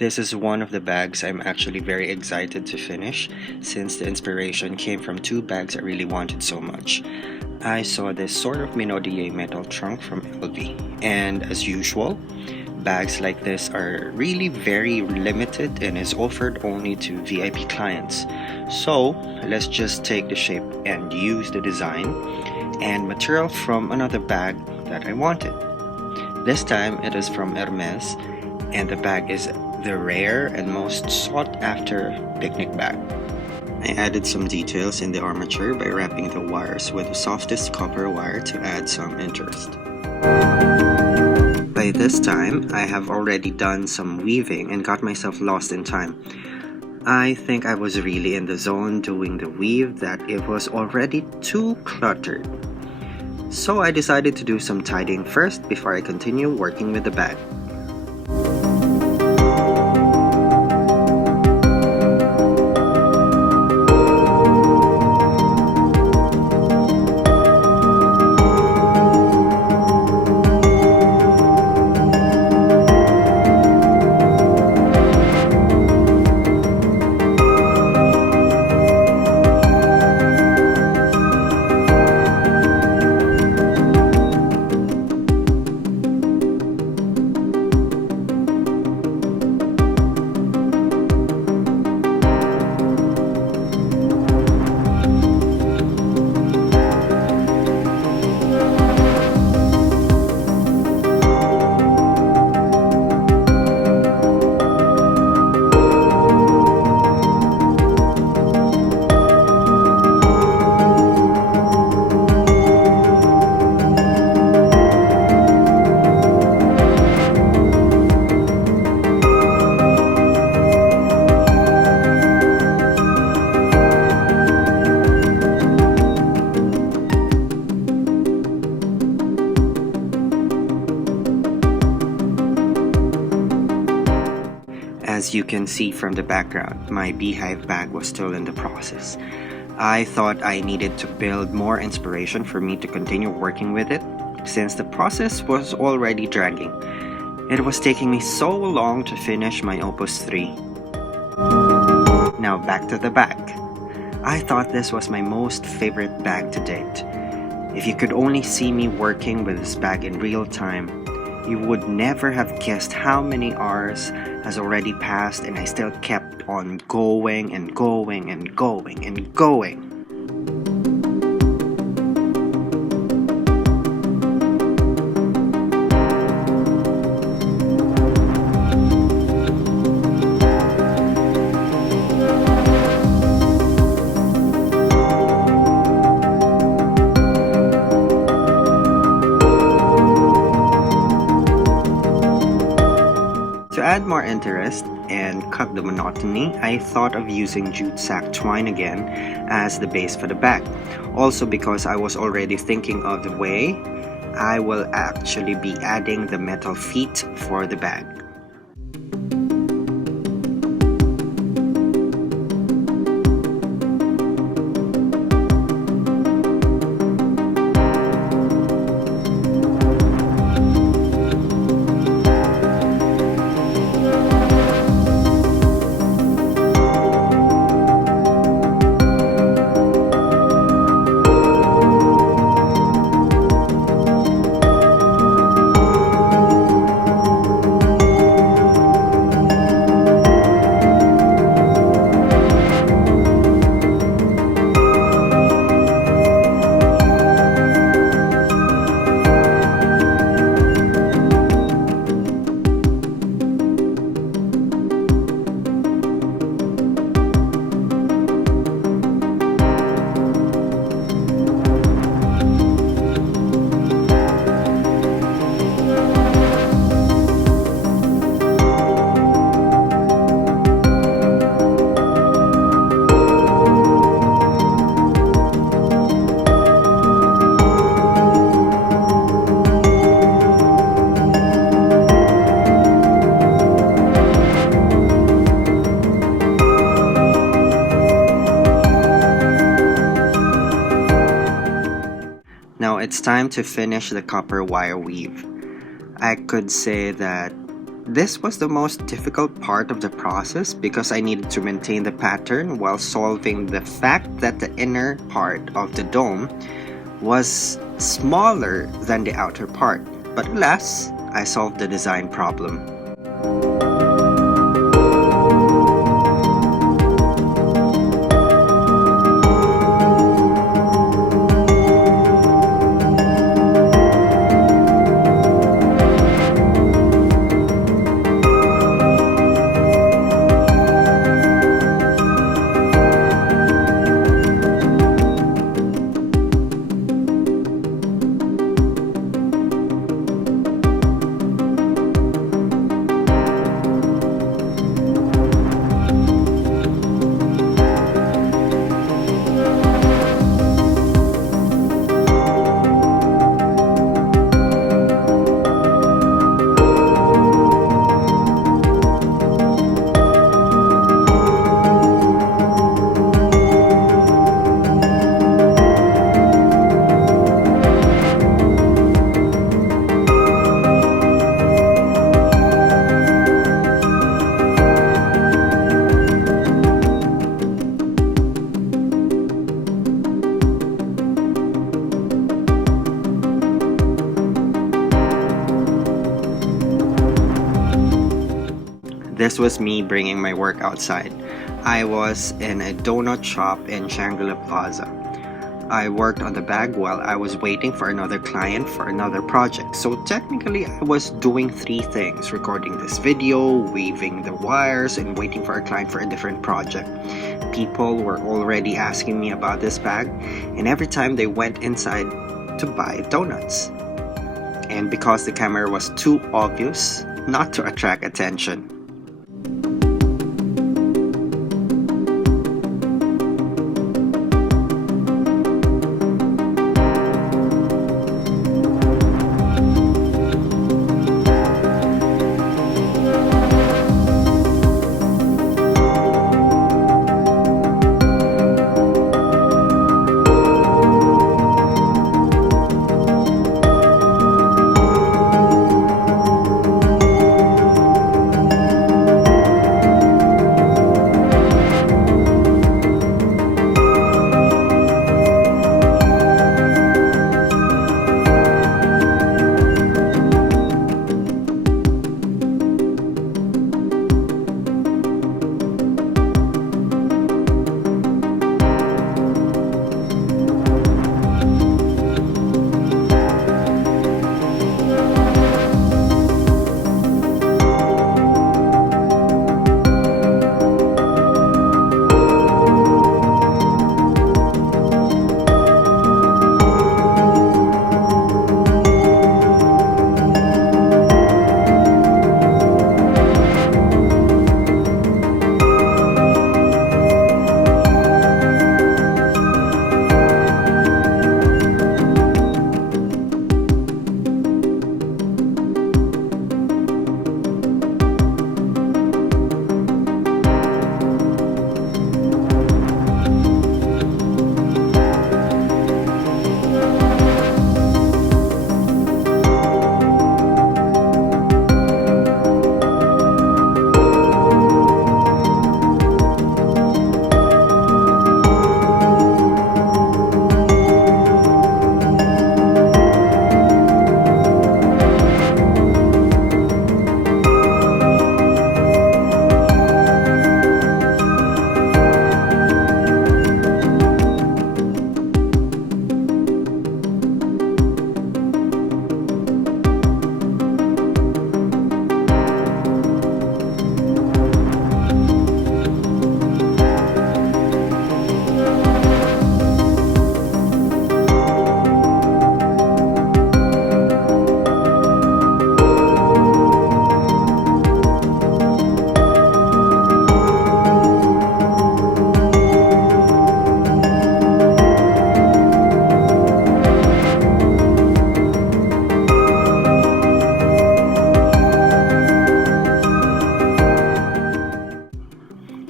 This is one of the bags I'm actually very excited to finish since the inspiration came from two bags I really wanted so much. I saw this sort of Minaudiere metal trunk from LV, and as usual, bags like this are really very limited and is offered only to VIP clients. So let's just take the shape and use the design and material from another bag that I wanted. This time it is from Hermes, and the bag is the rare and most sought after picnic bag. I added some details in the armature by wrapping the wires with the softest copper wire to add some interest. By this time, I have already done some weaving and got myself lost in time. I think I was really in the zone doing the weave that it was already too cluttered. So I decided to do some tidying first before I continue working with the bag. As you can see from the background, my beehive bag was still in the process. I thought I needed to build more inspiration for me to continue working with it, since the process was already dragging. It was taking me so long to finish my Op.5. Now back to the bag. I thought this was my most favorite bag to date. If you could only see me working with this bag in real time, you would never have guessed how many hours has already passed, and I still kept on going and going and going and going. To add more interest and cut the monotony, I thought of using jute sack twine again as the base for the bag. Also because I was already thinking of the way I will actually be adding the metal feet for the bag. Now it's time to finish the copper wire weave. I could say that This was the most difficult part of the process because I needed to maintain the pattern while solving the fact that the inner part of the dome was smaller than the outer part. But alas, I solved the design problem. This was me bringing my work outside. I was in a donut shop in Shangri-La Plaza. I worked on the bag while I was waiting for another client for another project. So technically I was doing 3 things: recording this video, weaving the wires, and waiting for a client for a different project. People were already asking me about this bag, and every time they went inside to buy donuts. And because the camera was too obvious not to attract attention.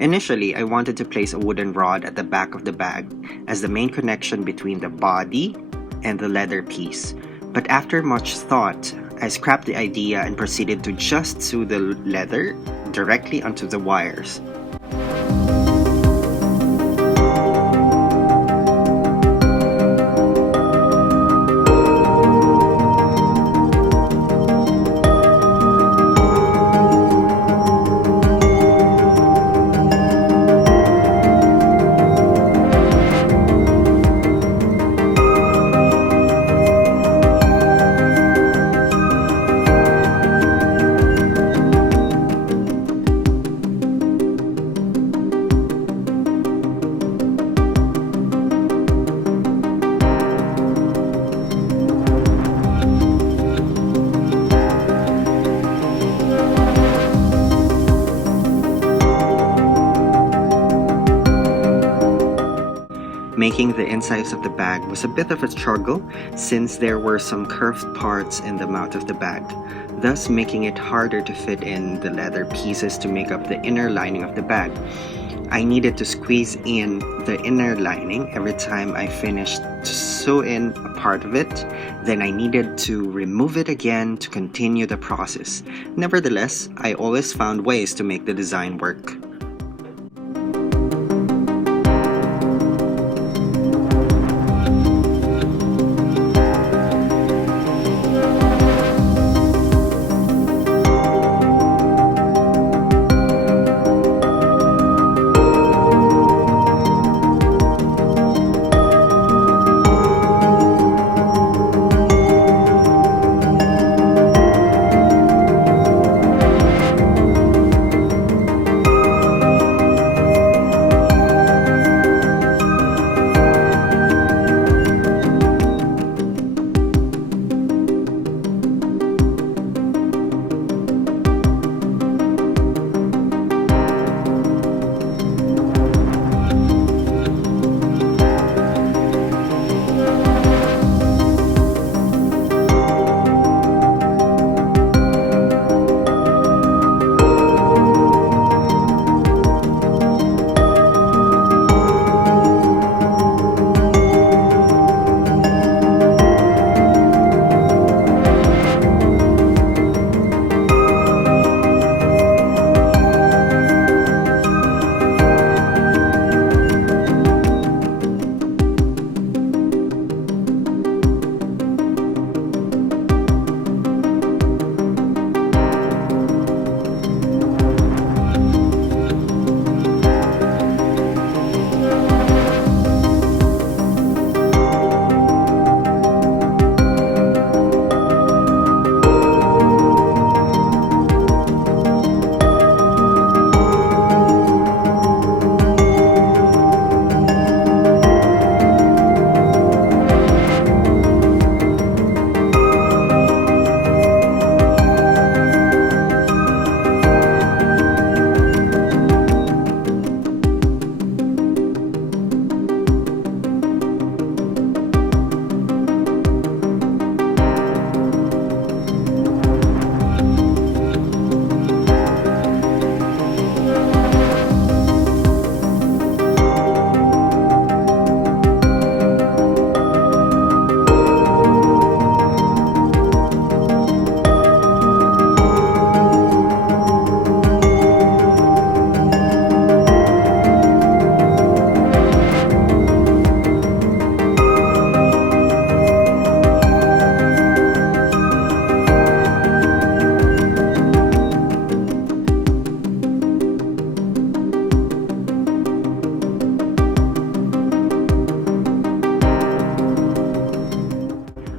Initially, I wanted to place a wooden rod at the back of the bag as the main connection between the body and the leather piece. But after much thought, I scrapped the idea and proceeded to just sew the leather directly onto the wires. Making the insides of the bag was a bit of a struggle since there were some curved parts in the mouth of the bag, thus making it harder to fit in the leather pieces to make up the inner lining of the bag. I needed to squeeze in the inner lining every time I finished to sew in a part of it, then I needed to remove it again to continue the process. Nevertheless, I always found ways to make the design work.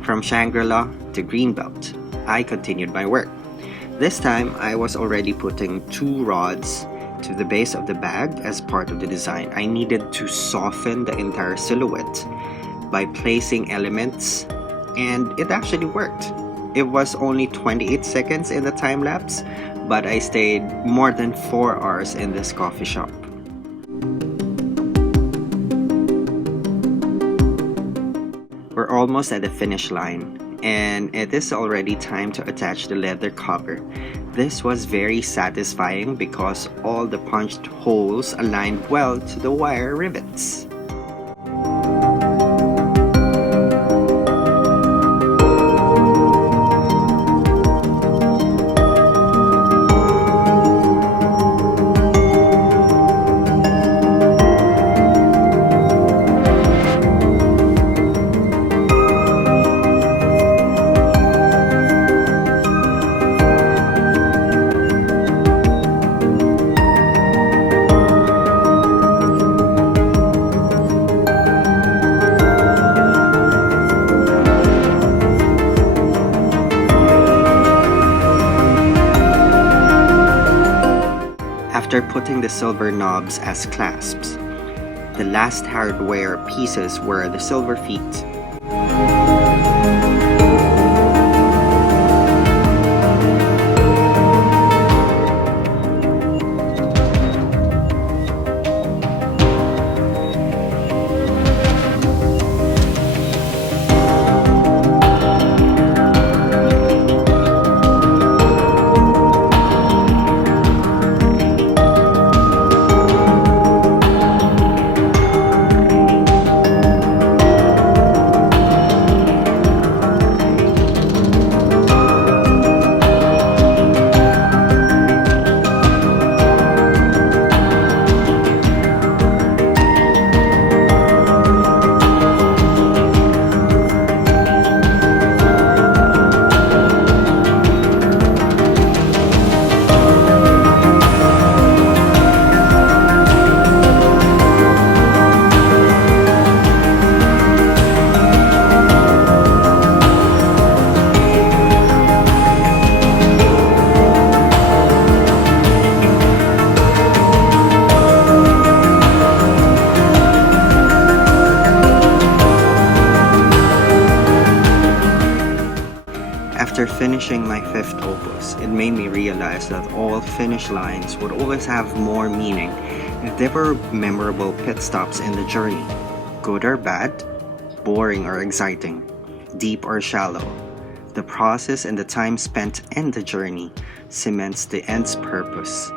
From Shangri-La to Greenbelt, I continued my work. This time, I was already putting 2 rods to the base of the bag as part of the design. I needed to soften the entire silhouette by placing elements, and it actually worked. It was only 28 seconds in the time lapse, but I stayed more than 4 hours in this coffee shop. We're almost at the finish line, and it is already time to attach the leather cover. This was very satisfying because all the punched holes aligned well to the wire rivets. After putting the silver knobs as clasps, the last hardware pieces were the silver feet. After finishing my fifth opus, it made me realize that all finish lines would always have more meaning if there were memorable pit stops in the journey. Good or bad, boring or exciting, deep or shallow. The process and the time spent in the journey cements the end's purpose.